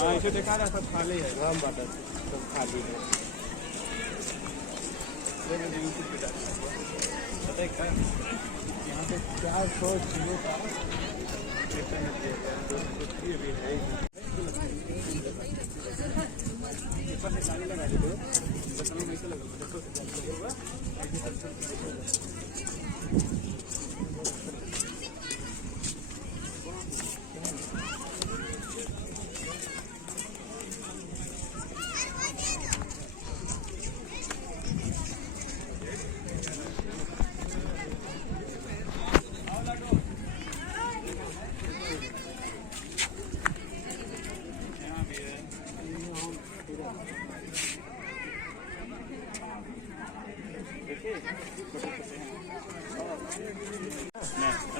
भाई इसे देखा ना सब खाली है राम बाटा सब खाली है पता है क्या यहाँ पे 400 किलो का भी है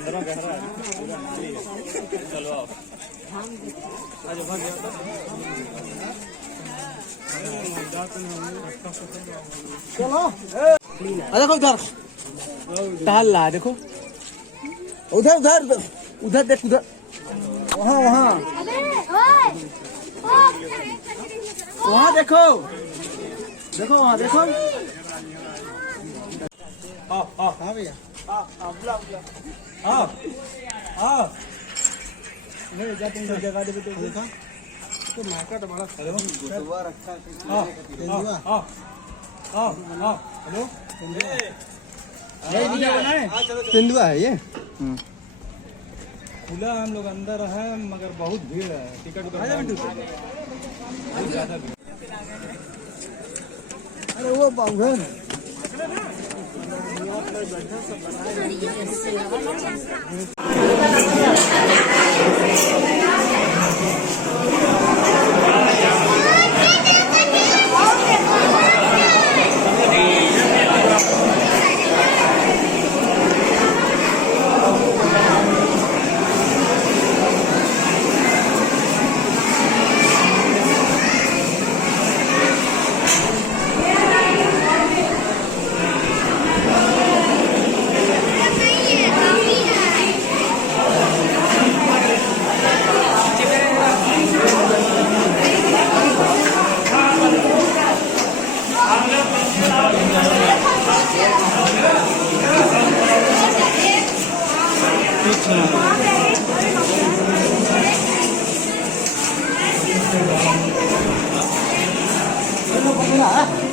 अंदर में गहरा है चलो आओ आज भाग गया चलो देखो उधर टहल रहा है देखो उधर उधर उधर देख उधर वहाँ वहाँ वहाँ देखो देखो वहाँ देखो हाँ भैया नहीं जाते हैं जगह दे तो देखा तो मार्का तो बड़ा हेलो गुरुवा रखा तेंदुआ हेलो तेंदुआ है ये खुला हम लोग अंदर है मगर बहुत भीड़ है टिकट बहुत ज्यादा भीड़ अरे वो बाबू Hãy subscribe cho kênh Ghiền Mì Gõ để không bỏ lỡ những video hấp dẫn.